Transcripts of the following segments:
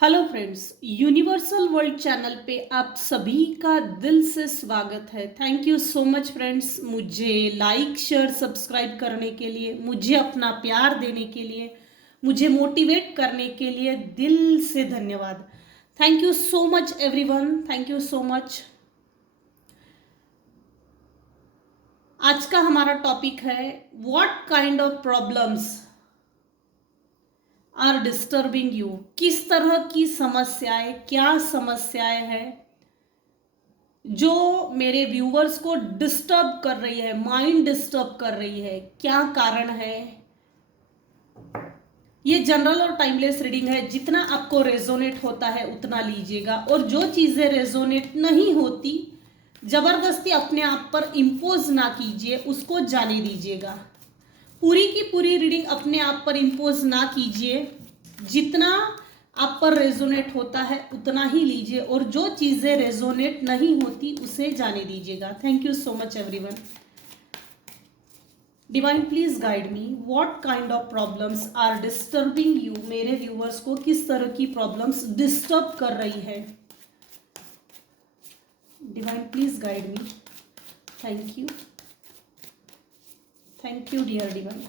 Hello friends, universal world channel पे आप सभी का दिल से स्वागत है। Thank you so much friends, मुझे लाइक शेयर सब्सक्राइब करने के लिए, मुझे अपना प्यार देने के लिए, मुझे मोटिवेट करने के लिए दिल से धन्यवाद। Thank you so much everyone, thank you so much. आज का हमारा टॉपिक है what kind of problems are disturbing you. किस तरह की समस्याएं, क्या समस्याएं हैं जो मेरे व्यूवर्स को डिस्टर्ब कर रही है, माइंड डिस्टर्ब कर रही है, क्या कारण है। ये जनरल और टाइमलेस रीडिंग है। जितना आपको रेजोनेट होता है उतना लीजिएगा, और जो चीजें रेजोनेट नहीं होती जबरदस्ती अपने आप पर इम्पोज ना कीजिए, उसको जाने दीजिएगा। पूरी की पूरी रीडिंग अपने आप पर इम्पोज ना कीजिए। जितना आप पर रेजोनेट होता है उतना ही लीजिए, और जो चीजें रेजोनेट नहीं होती उसे जाने दीजिएगा। Thank you so much everyone. Divine please guide me, what kind of problems are disturbing you. मेरे व्यूअर्स को किस तरह की प्रॉब्लम्स डिस्टर्ब कर रही है। डिवाइन please guide me. Thank you, thank you dear divine.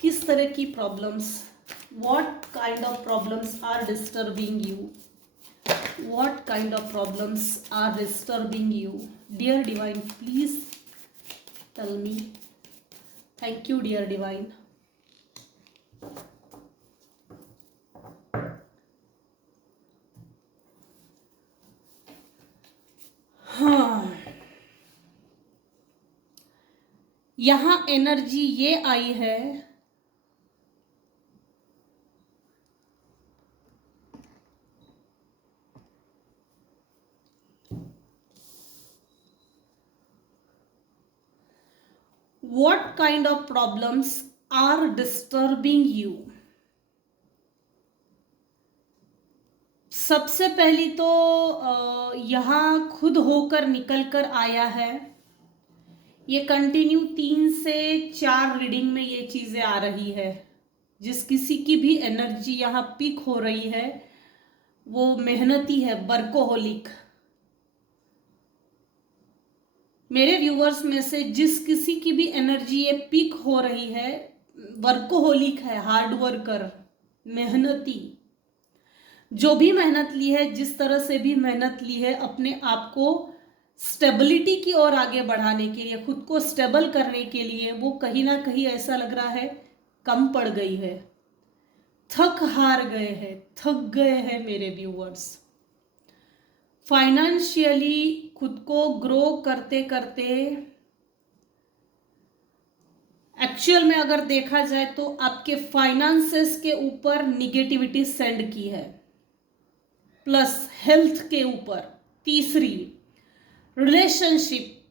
किस तरह की problems, what kind of problems are disturbing you, what kind of problems are disturbing you. Dear divine please tell me. Thank you dear divine. हाँ, यहां energy ये आई है, what kind of problems are disturbing you। सबसे पहली तो यहाँ खुद होकर निकल कर आया है। ये कंटिन्यू 3 से 4 रीडिंग में ये चीजें आ रही है। जिस किसी की भी एनर्जी यहाँ पीक हो रही है वो मेहनती है, वर्कोहोलिक। मेरे व्यूवर्स में से जिस किसी की भी एनर्जी ये पीक हो रही है, वर्कोहोलिक है, हार्ड वर्कर, मेहनती। जो भी मेहनत ली है, जिस तरह से भी मेहनत ली है, अपने आप को स्टेबिलिटी की ओर आगे बढ़ाने के लिए, खुद को स्टेबल करने के लिए, वो कहीं ना कहीं ऐसा लग रहा है कम पड़ गई है, थक हार गए हैं, थक गए हैं मेरे व्यूवर्स। फाइनेंशियली खुद को ग्रो करते करते, एक्चुअल में अगर देखा जाए तो आपके फाइनेंसेस के ऊपर निगेटिविटी सेंड की है, प्लस हेल्थ के ऊपर। तीसरी, रिलेशनशिप,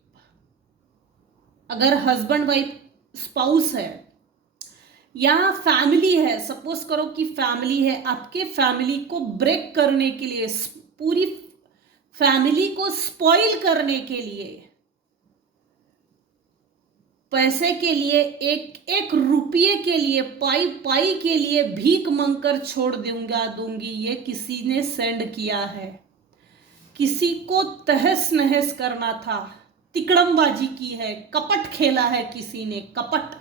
अगर हस्बैंड वाइफ स्पाउस है या फैमिली है, सपोज करो कि फैमिली है, आपके फैमिली को ब्रेक करने के लिए, पूरी फैमिली को स्पॉइल करने के लिए, पैसे के लिए, एक एक रुपये के लिए, पाई पाई के लिए भीख मांगकर छोड़ दूंगी, ये किसी ने सेंड किया है। किसी को तहस नहस करना था, तिकड़मबाजी की है, कपट खेला है किसी ने, कपट।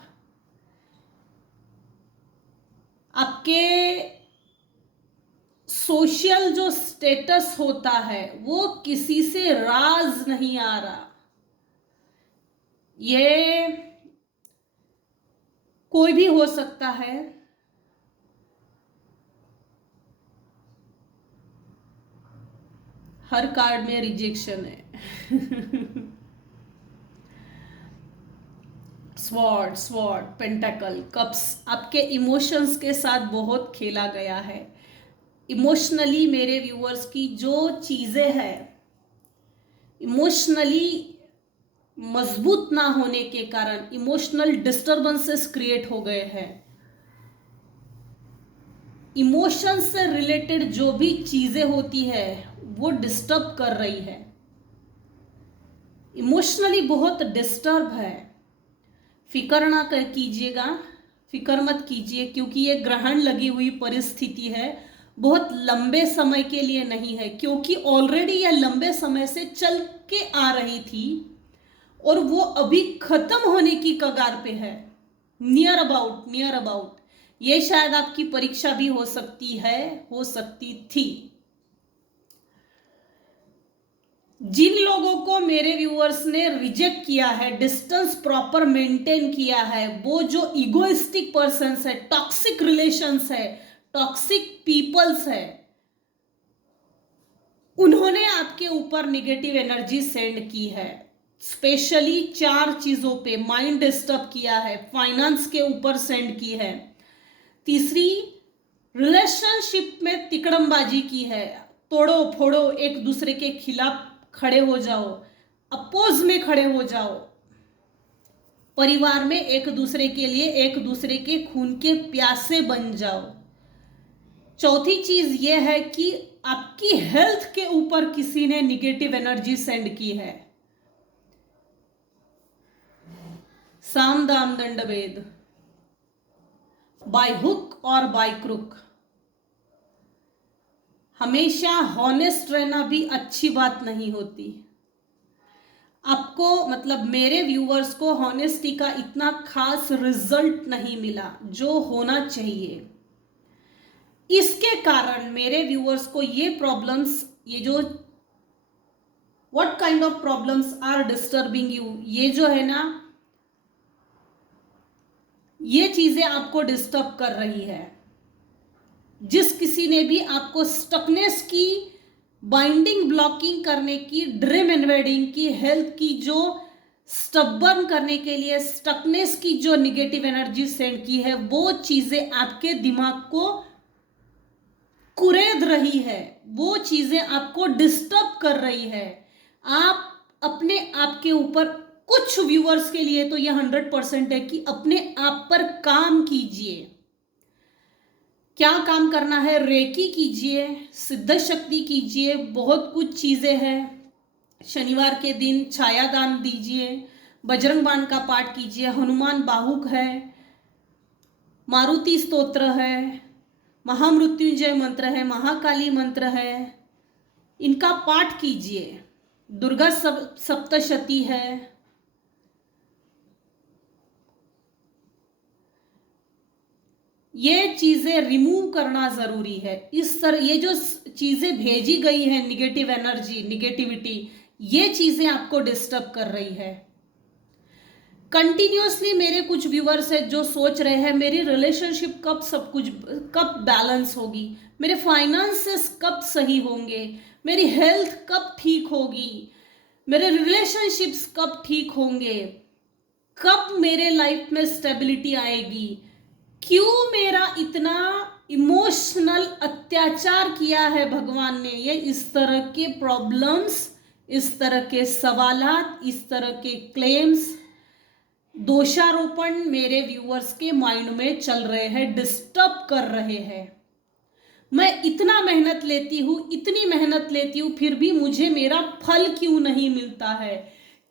आपके सोशल जो स्टेटस होता है वो किसी से राज नहीं आ रहा। ये कोई भी हो सकता है। हर कार्ड में रिजेक्शन है। Sword, sword, pentacle, cups. आपके इमोशंस के साथ बहुत खेला गया है। इमोशनली मेरे व्यूअर्स की जो चीजें हैं, इमोशनली मजबूत ना होने के कारण इमोशनल डिस्टर्बेंसेस क्रिएट हो गए हैं। इमोशंस से रिलेटेड जो भी चीजें होती है वो डिस्टर्ब कर रही है, इमोशनली बहुत डिस्टर्ब है। फिक्र ना कीजिएगा, फिक्र मत कीजिए, क्योंकि ये ग्रहण लगी हुई परिस्थिति है, बहुत लंबे समय के लिए नहीं है, क्योंकि ऑलरेडी यह लंबे समय से चल के आ रही थी और वो अभी खत्म होने की कगार पे है। नियर अबाउट ये शायद आपकी परीक्षा भी हो सकती है, हो सकती थी। जिन लोगों को मेरे व्यूअर्स ने रिजेक्ट किया है, डिस्टेंस प्रॉपर मेंटेन किया है, वो जो इगोइस्टिक पर्सन्स है, टॉक्सिक रिलेशंस है, टॉक्सिक पीपल्स है, उन्होंने आपके ऊपर निगेटिव एनर्जी सेंड की है। स्पेशली 4 चीजों पे माइंड डिस्टर्ब किया है, फाइनेंस के ऊपर सेंड की है, तीसरी रिलेशनशिप में तिकड़मबाजी की है, तोड़ो फोड़ो, एक दूसरे के खिलाफ खड़े हो जाओ, अपोज में खड़े हो जाओ, परिवार में एक दूसरे के लिए एक दूसरे के खून के प्यासे बन जाओ। चौथी चीज यह है कि आपकी हेल्थ के ऊपर किसी ने निगेटिव एनर्जी सेंड की है। साम दाम दंड भेद, बाय हुक और बाय क्रुक। हमेशा हॉनेस्ट रहना भी अच्छी बात नहीं होती। आपको मतलब मेरे व्यूअर्स को हॉनेस्टी का इतना खास रिजल्ट नहीं मिला जो होना चाहिए। इसके कारण मेरे व्यूअर्स को ये प्रॉब्लम्स, ये जो what kind of problems are disturbing you, ये जो है ना, ये चीजें आपको डिस्टर्ब कर रही है। जिस किसी ने भी आपको स्टकनेस की, बाइंडिंग ब्लॉकिंग करने की, ड्रीम इन्वेडिंग की, हेल्थ की जो स्टबर्न करने के लिए स्टकनेस की जो निगेटिव एनर्जी सेंड की है, वो चीजें आपके दिमाग को कुरेद रही है, वो चीजें आपको डिस्टर्ब कर रही है। आप अपने आप के ऊपर, कुछ व्यूअर्स के लिए तो यह 100% है कि अपने आप पर काम कीजिए। क्या काम करना है? रेकी कीजिए, सिद्ध शक्ति कीजिए, बहुत कुछ चीजें हैं। शनिवार के दिन छाया दान दीजिए, बजरंग बाण का पाठ कीजिए, हनुमान बाहुक है, मारुति स्तोत्र है, महामृत्युंजय मंत्र है, महाकाली मंत्र है, इनका पाठ कीजिए। दुर्गा सप्तशती है। ये चीजें रिमूव करना जरूरी है। इस तरह ये जो चीजें भेजी गई है, निगेटिव एनर्जी, निगेटिविटी, ये चीजें आपको डिस्टर्ब कर रही है। कंटिन्यूअसली मेरे कुछ व्यूअर्स है जो सोच रहे हैं मेरी रिलेशनशिप कब सब कुछ कब बैलेंस होगी, मेरे फाइनेंसेस कब सही होंगे, मेरी हेल्थ कब ठीक होगी, मेरे रिलेशनशिप्स कब ठीक होंगे, कब मेरे लाइफ में स्टेबिलिटी आएगी, क्यों मेरा इतना इमोशनल अत्याचार किया है भगवान ने। ये इस तरह के प्रॉब्लम्स, इस तरह के सवालात, इस तरह के क्लेम्स, दोषारोपण मेरे व्यूअर्स के माइंड में चल रहे हैं, डिस्टर्ब कर रहे हैं। मैं इतना मेहनत लेती हूँ, इतनी मेहनत लेती हूँ, फिर भी मुझे मेरा फल क्यों नहीं मिलता है?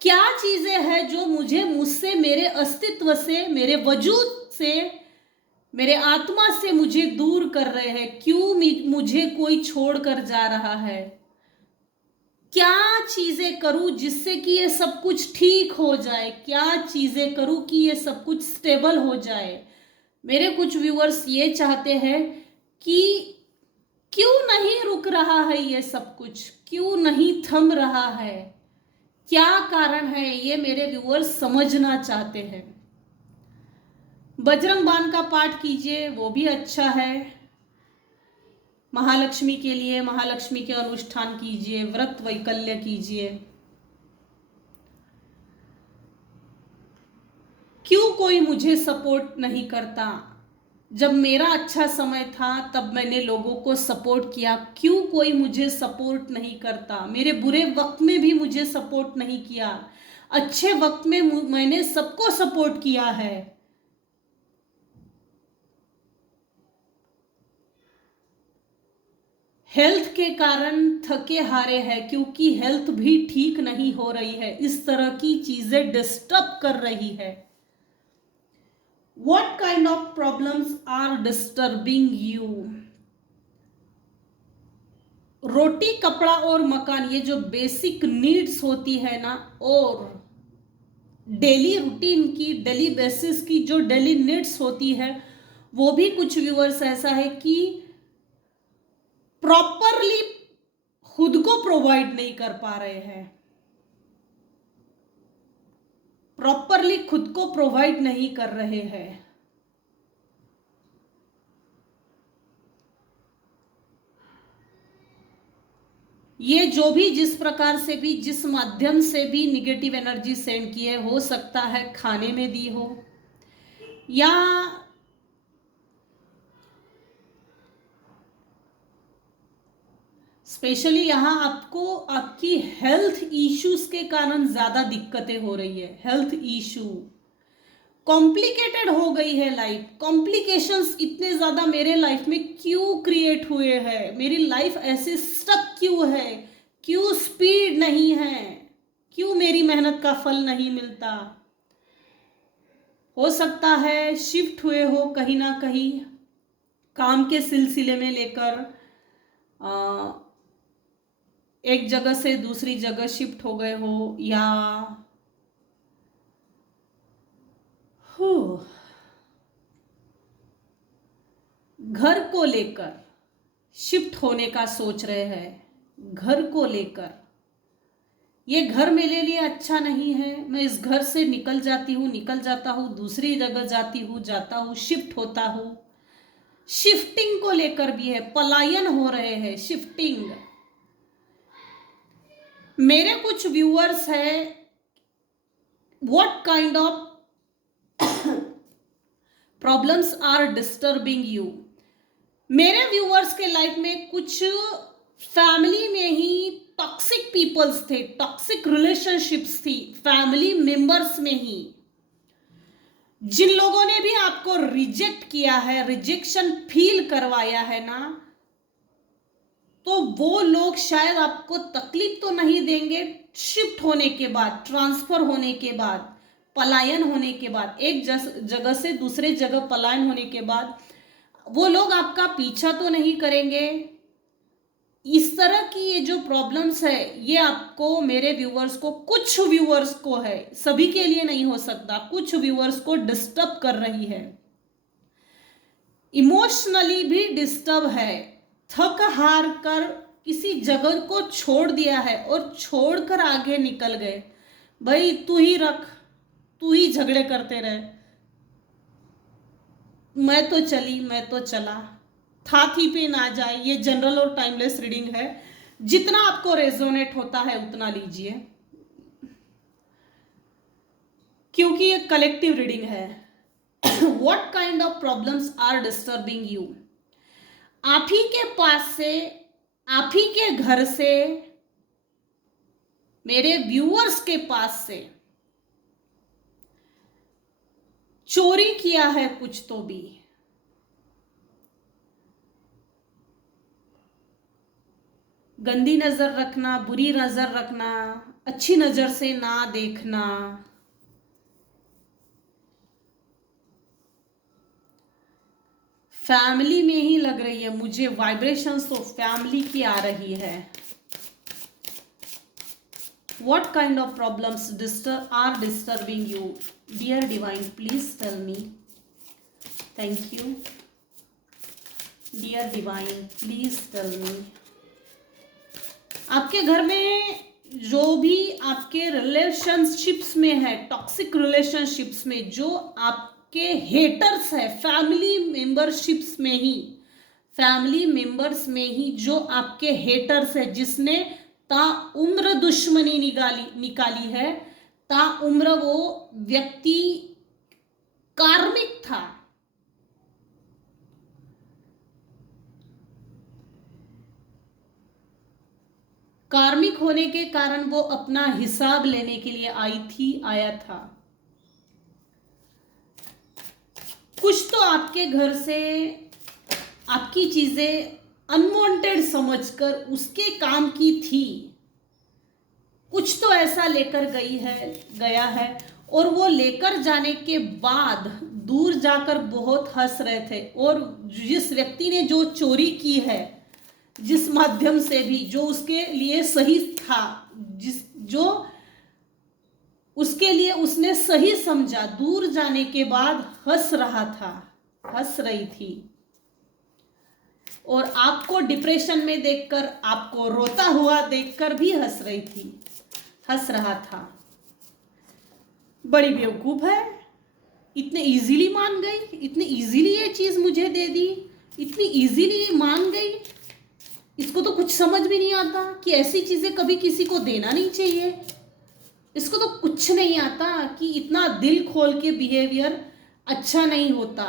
क्या चीजें हैं जो मुझसे, मेरे अस्तित्व से, मेरे वजूद से, मेरे आत्मा से मुझे दूर कर रहे हैं? क्यों मुझे कोई छोड़कर जा रहा है? क्या चीजें करूं जिससे कि ये सब कुछ ठीक हो जाए? क्या चीजें करूं कि ये सब कुछ स्टेबल हो जाए? मेरे कुछ व्यूअर्स ये चाहते हैं कि क्यों नहीं रुक रहा है ये सब कुछ, क्यों नहीं थम रहा है, क्या कारण है, ये मेरे व्यूअर्स समझना चाहते हैं। बजरंग बाण का पाठ कीजिए, वो भी अच्छा है। महालक्ष्मी के लिए महालक्ष्मी के अनुष्ठान कीजिए, व्रत वैकल्य कीजिए। क्यों कोई मुझे सपोर्ट नहीं करता? जब मेरा अच्छा समय था तब मैंने लोगों को सपोर्ट किया, क्यों कोई मुझे सपोर्ट नहीं करता? मेरे बुरे वक्त में भी मुझे सपोर्ट नहीं किया, अच्छे वक्त में मैंने सबको सपोर्ट किया है। हेल्थ के कारण थके हारे हैं क्योंकि हेल्थ भी ठीक नहीं हो रही है, इस तरह की चीजें डिस्टर्ब कर रही है। What kind of problems are disturbing you? रोटी, कपड़ा और मकान, ये जो बेसिक नीड्स होती है ना, और डेली रूटीन की, डेली बेसिस की जो डेली नीड्स होती है, वो भी कुछ व्यूअर्स ऐसा है कि प्रॉपरली खुद को प्रोवाइड नहीं कर पा रहे हैं, प्रॉपरली खुद को प्रोवाइड नहीं कर रहे हैं। ये जो भी जिस प्रकार से भी, जिस माध्यम से भी निगेटिव एनर्जी सेंड की है, हो सकता है खाने में दी हो, या स्पेशली यहाँ आपको आपकी हेल्थ इश्यूज के कारण ज्यादा दिक्कतें हो रही है। हेल्थ इशू कॉम्प्लिकेटेड हो गई है लाइफ। कॉम्प्लिकेशंस इतने ज्यादा मेरे लाइफ में क्यों क्रिएट हुए हैं, मेरी लाइफ ऐसे स्टक क्यों है, क्यों स्पीड नहीं है, क्यों मेरी मेहनत का फल नहीं मिलता। हो सकता है शिफ्ट हुए हो कहीं ना कहीं काम के सिलसिले में लेकर, एक जगह से दूसरी जगह शिफ्ट हो गए हो, या घर को लेकर शिफ्ट होने का सोच रहे हैं। घर को लेकर, ये घर मेरे लिए अच्छा नहीं है, मैं इस घर से निकल जाता हूँ, दूसरी जगह जाता हूँ, शिफ्ट होता हूँ। शिफ्टिंग को लेकर भी है, पलायन हो रहे हैं, शिफ्टिंग। मेरे कुछ व्यूअर्स है, what kind of problems are disturbing you. मेरे व्यूअर्स के लाइफ में कुछ फैमिली में ही टॉक्सिक पीपल्स थे, टॉक्सिक रिलेशनशिप्स थी फैमिली मेंबर्स में ही, जिन लोगों ने भी आपको रिजेक्ट किया है, रिजेक्शन फील करवाया है ना, तो वो लोग शायद आपको तकलीफ तो नहीं देंगे। शिफ्ट होने के बाद, ट्रांसफर होने के बाद, पलायन होने के बाद, एक जगह से दूसरे जगह पलायन होने के बाद वो लोग आपका पीछा तो नहीं करेंगे। इस तरह की ये जो प्रॉब्लम्स है, ये आपको, मेरे व्यूअर्स को, कुछ व्यूअर्स को है, सभी के लिए नहीं हो सकता, कुछ व्यूअर्स को डिस्टर्ब कर रही है। इमोशनली भी डिस्टर्ब है, थक हार कर किसी जगह को छोड़ दिया है और छोड़कर आगे निकल गए। भाई तू ही रख, तू ही झगड़े करते रहे, मैं तो चली, मैं तो चला, था थी पे ना जाए। ये जनरल और टाइमलेस रीडिंग है, जितना आपको रेजोनेट होता है उतना लीजिए, क्योंकि ये कलेक्टिव रीडिंग है। What kind of problems are disturbing you. आप ही के पास से, आप ही के घर से, मेरे व्यूअर्स के पास से चोरी किया है कुछ तो भी। गंदी नजर रखना, बुरी नजर रखना, अच्छी नजर से ना देखना, फैमिली में ही लग रही है मुझे। वाइब्रेशंस तो फैमिली की आ रही है। What kind of problems are disturbing you? Dear Divine, please tell me. Thank you. Dear Divine, please tell me. आपके घर में जो भी आपके रिलेशनशिप्स में है, टॉक्सिक रिलेशनशिप्स में जो आपके हेटर्स है, फैमिली मेंबरशिप्स में ही, फैमिली मेंबर्स में ही जो आपके हेटर्स है, जिसने ता उम्र दुश्मनी निकाली है, ता उम्र वो व्यक्ति कार्मिक था। कार्मिक होने के कारण वो अपना हिसाब लेने के लिए आया था। कुछ तो आपके घर से, आपकी चीजें अनवांटेड समझकर उसके काम की थी, कुछ तो ऐसा लेकर गया है और वो लेकर जाने के बाद दूर जाकर बहुत हंस रहे थे। और जिस व्यक्ति ने जो चोरी की है, जिस माध्यम से भी जो उसके लिए सही था, जो उसके लिए उसने सही समझा, दूर जाने के बाद हंस रहा था, हंस रही थी। और आपको डिप्रेशन में देखकर, आपको रोता हुआ देखकर भी हंस रही थी, हंस रहा था। बड़ी बेवकूफ है, इतने इजीली मान गई, इतनी इजीली ये चीज मुझे दे दी, इतनी इजीली मान गई। इसको तो कुछ समझ भी नहीं आता कि ऐसी चीजें कभी किसी को देना नहीं चाहिए। इसको तो कुछ नहीं आता कि इतना दिल खोल के बिहेवियर अच्छा नहीं होता।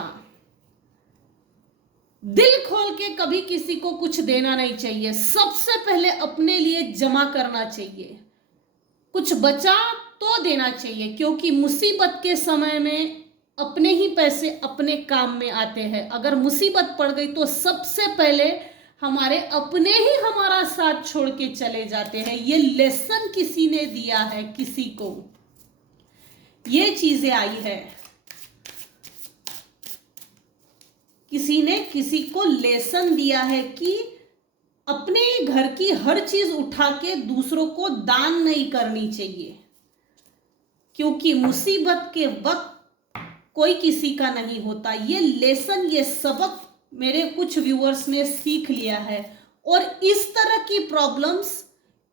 दिल खोल के कभी किसी को कुछ देना नहीं चाहिए। सबसे पहले अपने लिए जमा करना चाहिए, कुछ बचा तो देना चाहिए, क्योंकि मुसीबत के समय में अपने ही पैसे अपने काम में आते हैं। अगर मुसीबत पड़ गई तो सबसे पहले हमारे अपने ही हमारा साथ छोड़ के चले जाते हैं। ये लेसन किसी ने दिया है, किसी को ये चीजें आई है, किसी ने किसी को लेसन दिया है कि अपने घर की हर चीज उठा के दूसरों को दान नहीं करनी चाहिए, क्योंकि मुसीबत के वक्त कोई किसी का नहीं होता। ये लेसन, ये सबक मेरे कुछ व्यूअर्स ने सीख लिया है और इस तरह की प्रॉब्लम्स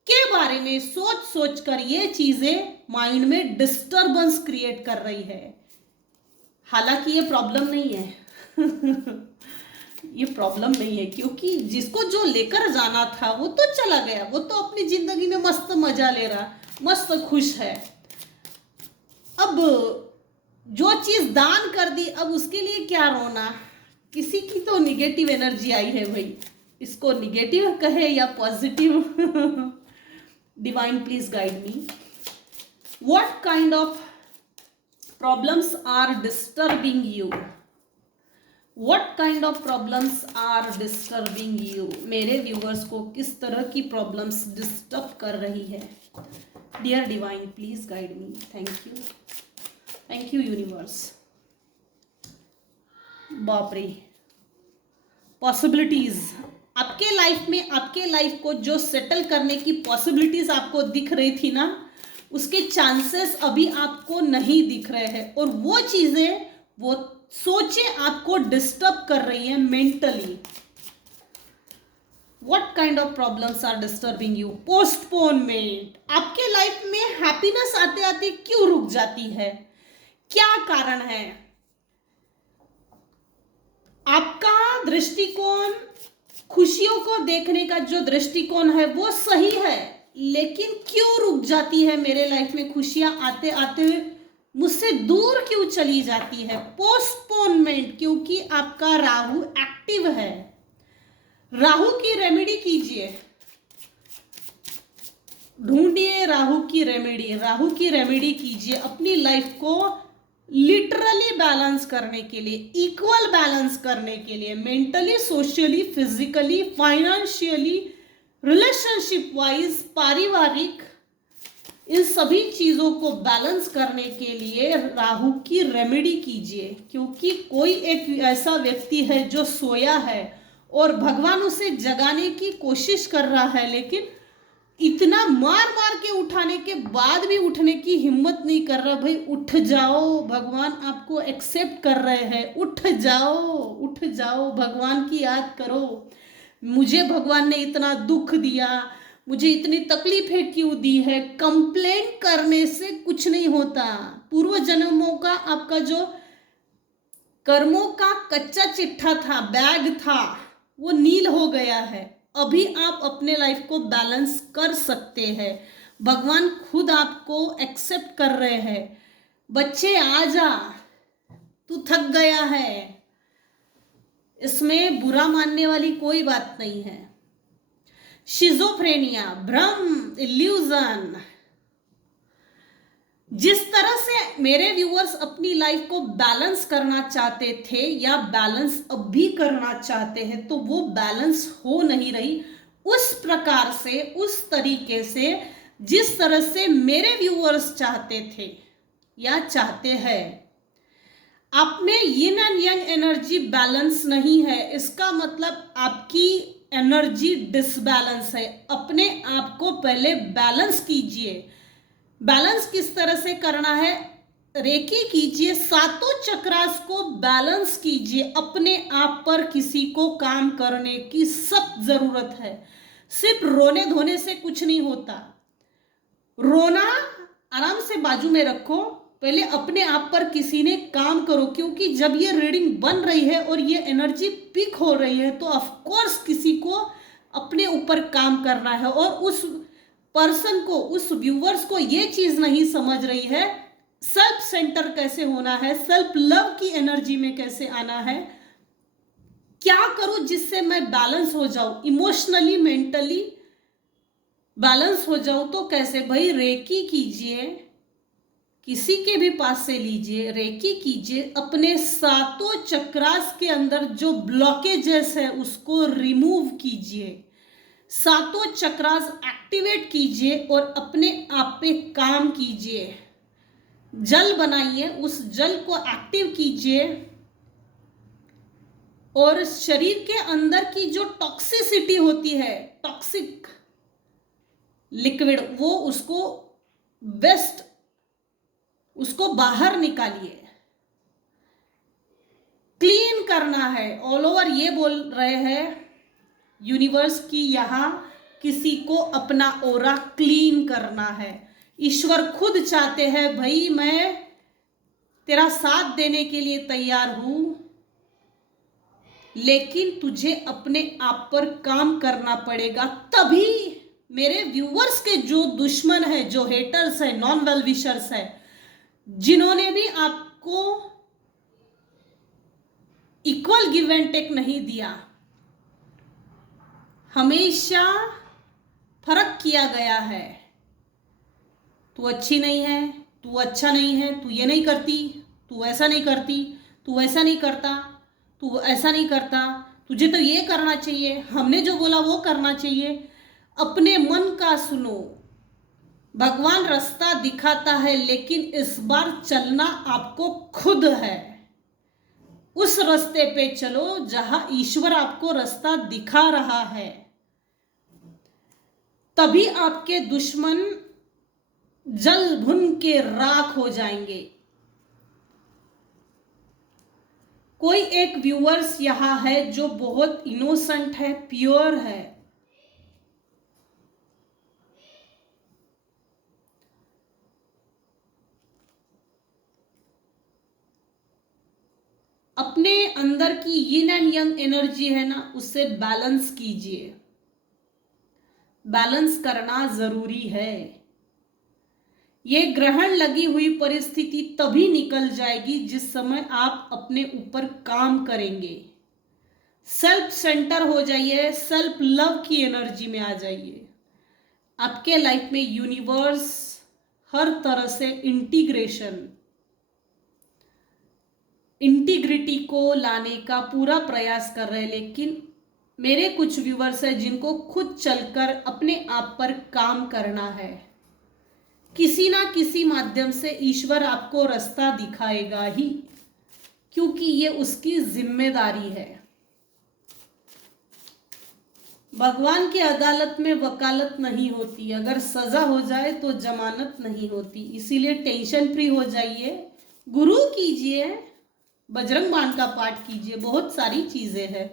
के बारे में सोच सोच कर ये चीजें माइंड में डिस्टरबेंस क्रिएट कर रही है। हालांकि ये प्रॉब्लम नहीं है ये प्रॉब्लम नहीं है, क्योंकि जिसको जो लेकर जाना था वो तो चला गया, वो तो अपनी जिंदगी में मस्त मजा ले रहा, मस्त खुश है। अब जो चीज दान कर दी, अब उसके लिए क्या रोना। किसी की तो निगेटिव एनर्जी आई है भाई, इसको निगेटिव कहे या positive divine please guide me. What kind of problems are disturbing you? What kind of problems are disturbing you? मेरे व्यूअर्स को किस तरह की प्रॉब्लम्स डिस्टर्ब कर रही है? Dear divine please guide me. Thank you universe. बाप रे, पॉसिबिलिटीज आपके लाइफ में, आपके लाइफ को जो सेटल करने की पॉसिबिलिटीज आपको दिख रही थी ना, उसके चांसेस अभी आपको नहीं दिख रहे हैं। और वो चीजें, वो सोचें आपको डिस्टर्ब कर रही है mentally. What kind of problems are disturbing you? Postponement. आपके लाइफ में हैप्पीनेस आते आते क्यों रुक जाती है? क्या कारण है? आपका दृष्टिकोण, खुशियों को देखने का जो दृष्टिकोण है वो सही है, लेकिन क्यों रुक जाती है मेरे लाइफ में? खुशियां आते आते मुझसे दूर क्यों चली जाती है? पोस्टपोनमेंट, क्योंकि आपका राहु एक्टिव है। राहु की रेमेडी कीजिए, ढूंढिए राहु की रेमेडी, राहु की रेमेडी कीजिए अपनी लाइफ को लिटरली बैलेंस करने के लिए, इक्वल बैलेंस करने के लिए, mentally, socially, physically, financially, relationship wise, पारिवारिक, इन सभी चीजों को बैलेंस करने के लिए राहु की रेमेडी कीजिए। क्योंकि कोई एक ऐसा व्यक्ति है जो सोया है और भगवान उसे जगाने की कोशिश कर रहा है, लेकिन इतना मार मार के उठाने के बाद भी उठने की हिम्मत नहीं कर रहा। भाई उठ जाओ, भगवान आपको एक्सेप्ट कर रहे हैं। उठ जाओ, उठ जाओ, भगवान की याद करो। मुझे भगवान ने इतना दुख दिया, मुझे इतनी तकलीफें क्यों दी है? कंप्लेंट करने से कुछ नहीं होता। पूर्व जन्मों का आपका जो कर्मों का कच्चा चिट्ठा था, बैग था, वो नील हो गया है। अभी आप अपने लाइफ को बैलेंस कर सकते हैं। भगवान खुद आपको एक्सेप्ट कर रहे हैं। बच्चे आजा, तू थक गया है। इसमें बुरा मानने वाली कोई बात नहीं है। शिजोफ्रेनिया, भ्रम, इल्यूजन, जिस तरह से मेरे व्यूअर्स अपनी लाइफ को बैलेंस करना चाहते थे या बैलेंस अब भी करना चाहते हैं, तो वो बैलेंस हो नहीं रही उस प्रकार से, उस तरीके से जिस तरह से मेरे व्यूअर्स चाहते थे या चाहते हैं। आप में yin and young energy balance नहीं है, इसका मतलब आपकी एनर्जी डिसबैलेंस है। अपने आप को पहले बैलेंस कीजिए। बैलेंस किस तरह से करना है? रेकी कीजिए, सातों चक्रास को बैलेंस कीजिए। अपने आप पर किसी को काम करने की सख्त जरूरत है। सिर्फ रोने धोने से कुछ नहीं होता। रोना आराम से बाजू में रखो, पहले अपने आप पर किसी ने काम करो, क्योंकि जब ये रीडिंग बन रही है और ये एनर्जी पिक हो रही है तो ऑफ कोर्स किसी को अपने ऊपर काम करना है। और उस पर्सन को, उस व्यूवर्स को ये चीज नहीं समझ रही है सेल्फ सेंटर कैसे होना है, सेल्फ लव की एनर्जी में कैसे आना है, क्या करूं जिससे मैं बैलेंस हो जाऊं, इमोशनली मेंटली बैलेंस हो जाऊं। तो कैसे भाई? रेकी कीजिए, किसी के भी पास से लीजिए, रेकी कीजिए, अपने सातों चक्रास के अंदर जो ब्लॉकेजेस है उसको रिमूव कीजिए, सातों चक्रास एक्टिवेट कीजिए और अपने आप पे काम कीजिए। जल बनाइए, उस जल को एक्टिव कीजिए और शरीर के अंदर की जो टॉक्सिसिटी होती है, टॉक्सिक लिक्विड, वो उसको बेस्ट, उसको बाहर निकालिए, क्लीन करना है ऑल ओवर। ये बोल रहे हैं यूनिवर्स की यहां किसी को अपना ओरा क्लीन करना है। ईश्वर खुद चाहते हैं भाई मैं तेरा साथ देने के लिए तैयार हूं, लेकिन तुझे अपने आप पर काम करना पड़ेगा। तभी मेरे व्यूवर्स के जो दुश्मन है, जो हेटर्स है, नॉन वेल विशर्स है, जिन्होंने भी आपको इक्वल गिव एंड टेक नहीं दिया, हमेशा फर्क किया गया है, तू अच्छी नहीं है, तू अच्छा नहीं है, तू ये नहीं करती, तू ऐसा नहीं करती, तू ऐसा नहीं करता, तू ऐसा नहीं करता, तुझे तो ये करना चाहिए, हमने जो बोला वो करना चाहिए। अपने मन का सुनो। भगवान रास्ता दिखाता है, लेकिन इस बार चलना आपको खुद है। उस रास्ते पे चलो जहां ईश्वर आपको रास्ता दिखा रहा है, तभी आपके दुश्मन जल भुन के राख हो जाएंगे। कोई एक व्यूअर्स यहां है जो बहुत इनोसेंट है, प्योर है, अपने अंदर की यिन एंड यंग एनर्जी है ना, उससे बैलेंस कीजिए। बैलेंस करना जरूरी है। ये ग्रहण लगी हुई परिस्थिति तभी निकल जाएगी जिस समय आप अपने ऊपर काम करेंगे। सेल्फ सेंटर हो जाइए, सेल्फ लव की एनर्जी में आ जाइए। आपके लाइफ में यूनिवर्स हर तरह से इंटीग्रिटी को लाने का पूरा प्रयास कर रहे हैं, लेकिन मेरे कुछ व्यूवर्स हैं जिनको खुद चलकर अपने आप पर काम करना है। किसी ना किसी माध्यम से ईश्वर आपको रास्ता दिखाएगा ही, क्योंकि ये उसकी जिम्मेदारी है। भगवान की अदालत में वकालत नहीं होती, अगर सजा हो जाए तो जमानत नहीं होती। इसीलिए टेंशन फ्री हो जाइए, गुरु कीजिए, बजरंग बाण का पाठ कीजिए, बहुत सारी चीजें हैं,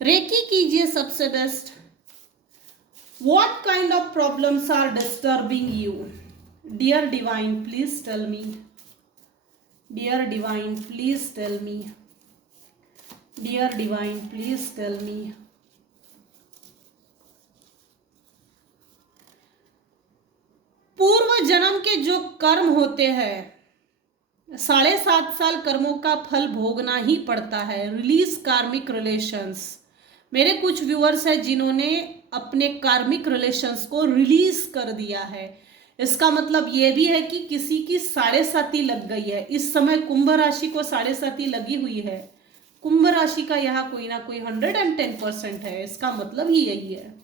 रेकी कीजिए, सबसे best. What kind of problems are disturbing you? Dear Divine, please tell me. Dear Divine, please tell me. Dear Divine, please tell me. पूर्व जन्म के जो कर्म होते हैं, 7.5 साल कर्मों का फल भोगना ही पड़ता है। रिलीज कार्मिक रिलेशंस। मेरे कुछ व्यूअर्स हैं जिन्होंने अपने कार्मिक रिलेशंस को रिलीज कर दिया है, इसका मतलब ये भी है कि किसी की 7.5 लग गई है। इस समय कुंभ राशि को 7.5 लगी हुई है। कुंभ राशि का यहाँ कोई ना कोई 110% है, इसका मतलब ही यही है।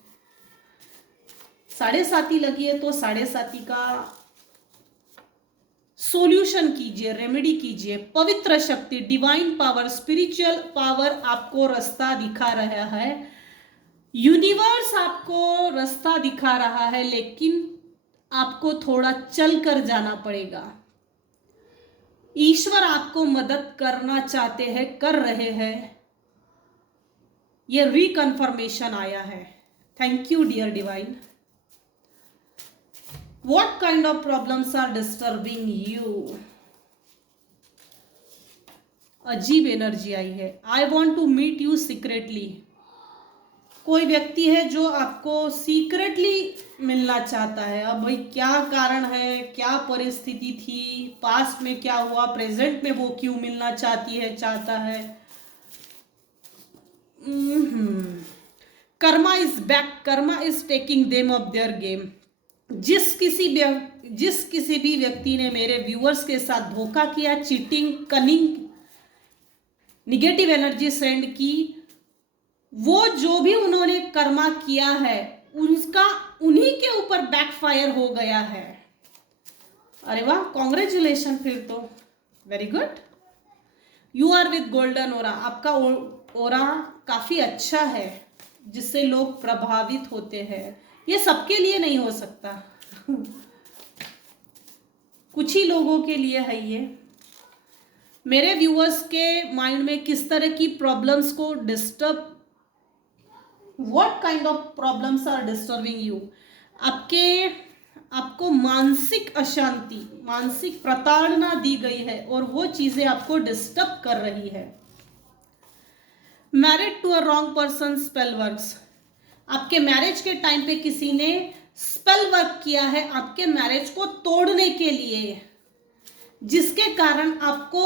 7.5 लगी है तो 7.5 का सॉल्यूशन कीजिए, रेमेडी कीजिए। पवित्र शक्ति, डिवाइन पावर, स्पिरिचुअल पावर आपको रास्ता दिखा रहा है। यूनिवर्स आपको रास्ता दिखा रहा है, लेकिन आपको थोड़ा चल कर जाना पड़ेगा। ईश्वर आपको मदद करना चाहते हैं, कर रहे हैं। ये रिकन्फर्मेशन आया है। Thank you dear divine. What kind of problems are disturbing you? अजीब एनर्जी आई है। I want to meet you secretly. कोई व्यक्ति है जो आपको सीक्रेटली मिलना चाहता है। अब भाई क्या कारण है, क्या परिस्थिति थी, पास्ट में क्या हुआ, प्रेजेंट में वो क्यों मिलना चाहता है। Karma is back, Karma is taking them of their game. जिस किसी भी व्यक्ति ने मेरे व्यूअर्स के साथ धोखा किया, cheating, cunning, negative energy send की, वो जो भी उन्होंने कर्मा किया है उसका उन्हीं के ऊपर बैकफायर हो गया है। अरे वाह, कॉन्ग्रेचुलेशन। फिर तो very good. You are with golden aura. आपका ओरा काफी अच्छा है जिससे लोग प्रभावित होते हैं। ये सबके लिए नहीं हो सकता कुछ ही लोगों के लिए है ये। मेरे व्यूअर्स के माइंड में किस तरह की प्रॉब्लम्स को disturb, what kind of problems are disturbing you. आपको मानसिक अशांति, मानसिक प्रताड़ना दी गई है और वो चीजें आपको डिस्टर्ब कर रही है। Married to a wrong person, spell works. आपके मैरिज के टाइम पे किसी ने स्पेल वर्क किया है आपके मैरिज को तोड़ने के लिए, जिसके कारण आपको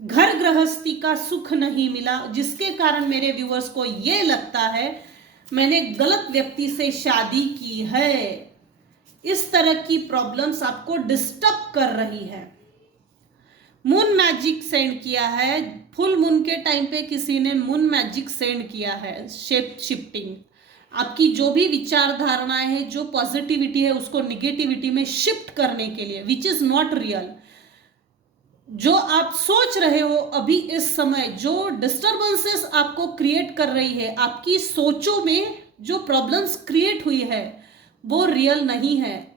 घर गृहस्थी का सुख नहीं मिला, जिसके कारण मेरे व्यूअर्स को ये लगता है मैंने गलत व्यक्ति से शादी की है। इस तरह की प्रॉब्लम्स आपको डिस्टर्ब कर रही है। मून मैजिक सेंड किया है। फुल मून के टाइम पे किसी ने मून मैजिक सेंड किया है। शेप शिफ्टिंग, आपकी जो भी विचार धारणाएं है, जो पॉजिटिविटी है उसको निगेटिविटी में शिफ्ट करने के लिए, विच इज नॉट रियल। जो आप सोच रहे हो अभी इस समय, जो डिस्टर्बेंसेस आपको क्रिएट कर रही है, आपकी सोचों में जो प्रॉब्लम्स क्रिएट हुई है वो रियल नहीं है।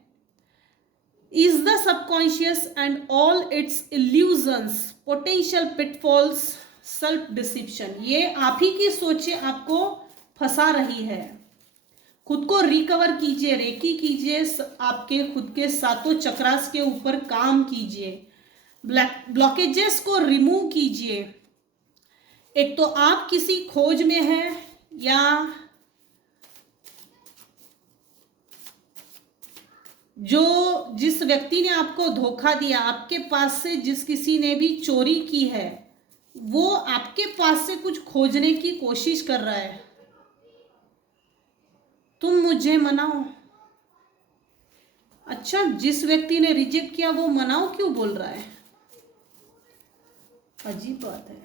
is the subconscious and all its illusions, potential pitfalls, self deception। ये आप ही की सोचें आपको फंसा रही है। खुद को रिकवर कीजिए, रेकी कीजिए, आपके खुद के 7 चक्रास के ऊपर काम कीजिए, ब्लॉकेजेस को रिमूव कीजिए। एक तो आप किसी खोज में हैं, या जिस व्यक्ति ने आपको धोखा दिया, आपके पास से जिस किसी ने भी चोरी की है, वो आपके पास से कुछ खोजने की कोशिश कर रहा है। तुम मुझे मनाओ। अच्छा, जिस व्यक्ति ने रिजेक्ट किया वो मनाओ क्यों बोल रहा है? अजीब बात है।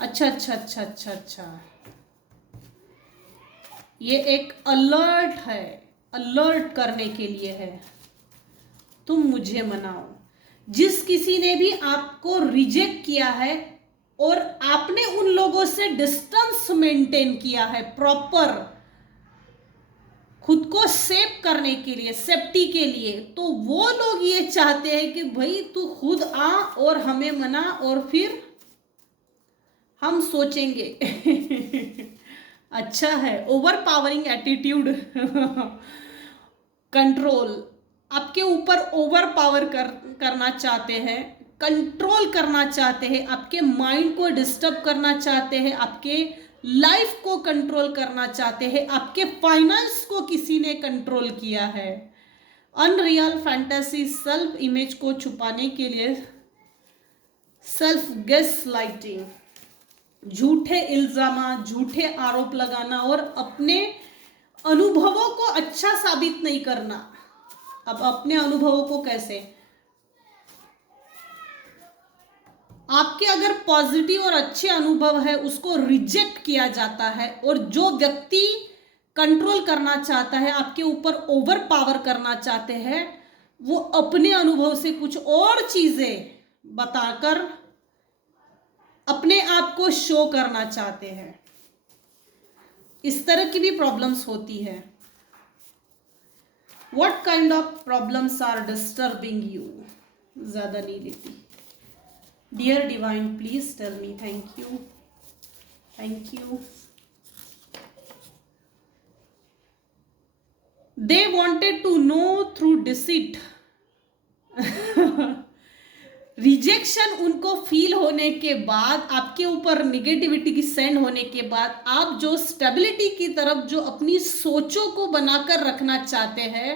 अच्छा, ये एक अलर्ट है, अलर्ट करने के लिए है। तुम मुझे मनाओ। जिस किसी ने भी आपको रिजेक्ट किया है और आपने उन लोगों से डिस्टेंस मेंटेन किया है प्रॉपर, खुद को सेव करने के लिए, सेफ्टी के लिए, तो वो लोग ये चाहते हैं कि भाई तू खुद आ और हमें मना और फिर हम सोचेंगे। अच्छा है, ओवर पावरिंग एटीट्यूड। कंट्रोल, आपके ऊपर ओवर पावर करना चाहते हैं, कंट्रोल करना चाहते हैं, आपके माइंड को डिस्टर्ब करना चाहते हैं, आपके लाइफ को कंट्रोल करना चाहते हैं, आपके फाइनेंस को किसी ने कंट्रोल किया है। अनरियल फैंटेसी, सेल्फ इमेज को छुपाने के लिए सेल्फ गैस लाइटिंग। झूठे इल्जाम, झूठे आरोप लगाना और अपने अनुभवों को अच्छा साबित नहीं करना। अब अपने अनुभवों को कैसे, आपके अगर पॉजिटिव और अच्छे अनुभव है उसको रिजेक्ट किया जाता है, और जो व्यक्ति कंट्रोल करना चाहता है, आपके ऊपर ओवर पावर करना चाहते हैं, वो अपने अनुभव से कुछ और चीजें बताकर अपने आप को शो करना चाहते हैं। इस तरह की भी प्रॉब्लम्स होती है। What kind of problems are disturbing you? ज्यादा नहीं लेती। Dear divine, please tell me. Thank you, thank you. They wanted to know through deceit. Rejection उनको फील होने के बाद, आपके ऊपर निगेटिविटी की सेंड होने के बाद, आप जो स्टेबिलिटी की तरफ जो अपनी सोचों को बनाकर रखना चाहते हैं,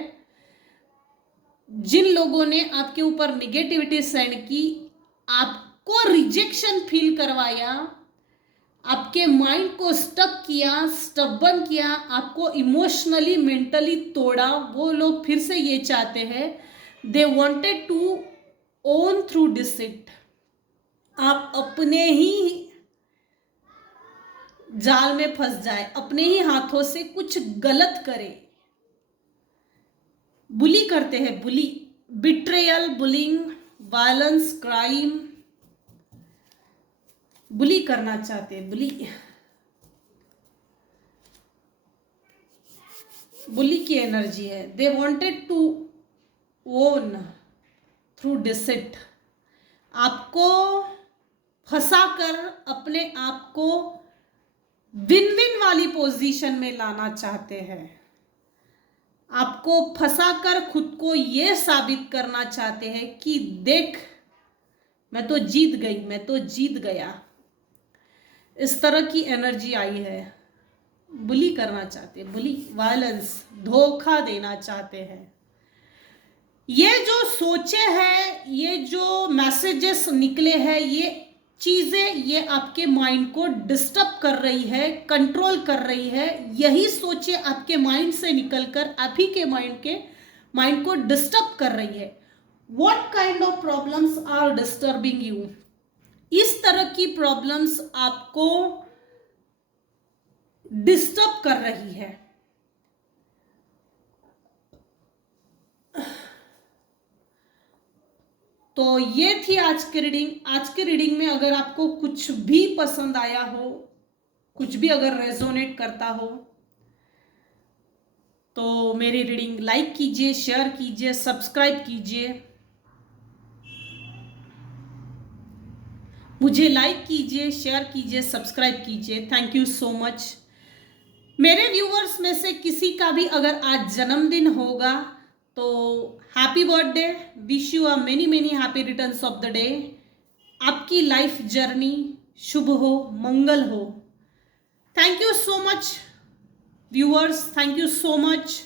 जिन लोगों ने आपके ऊपर निगेटिविटी सेंड की, आपको रिजेक्शन फील करवाया, आपके माइंड को स्टक किया, स्टबन किया, आपको इमोशनली मेंटली तोड़ा, वो लोग फिर से ये चाहते हैं, they wanted to own through deceit. आप अपने ही जाल में फंस जाए, अपने ही हाथों से कुछ गलत करें। बुली करते हैं, bully, betrayal, bullying, violence, crime, bully करना चाहते हैं, बुली की एनर्जी है। They wanted to own through deceit, आपको फंसाकर अपने आप को विन विन वाली पोजीशन में लाना चाहते हैं। आपको फंसाकर खुद को ये साबित करना चाहते हैं कि देख, मैं तो जीत गई, मैं तो जीत गया। इस तरह की एनर्जी आई है। बुली करना चाहते हैं, बुली, वायलेंस, धोखा देना चाहते हैं। ये जो सोचे हैं, ये जो मैसेजेस निकले हैं, ये चीजें, ये आपके माइंड को डिस्टर्ब कर रही है, कंट्रोल कर रही है। यही सोचे आपके माइंड से निकलकर आप ही के माइंड को डिस्टर्ब कर रही है। What kind of problems are disturbing you? इस तरह की प्रॉब्लम्स आपको डिस्टर्ब कर रही है। तो ये थी आज की रीडिंग। आज की रीडिंग में अगर आपको कुछ भी पसंद आया हो, कुछ भी अगर रेजोनेट करता हो, तो मेरी रीडिंग लाइक कीजिए, शेयर कीजिए, सब्सक्राइब कीजिए। मुझे लाइक कीजिए, शेयर कीजिए, सब्सक्राइब कीजिए। Thank you so much. मेरे व्यूअर्स में से किसी का भी अगर आज जन्मदिन होगा तो happy birthday, wish you a many many happy returns of the day. आपकी लाइफ जर्नी शुभ हो, मंगल हो। Thank you so much viewers, thank you so much.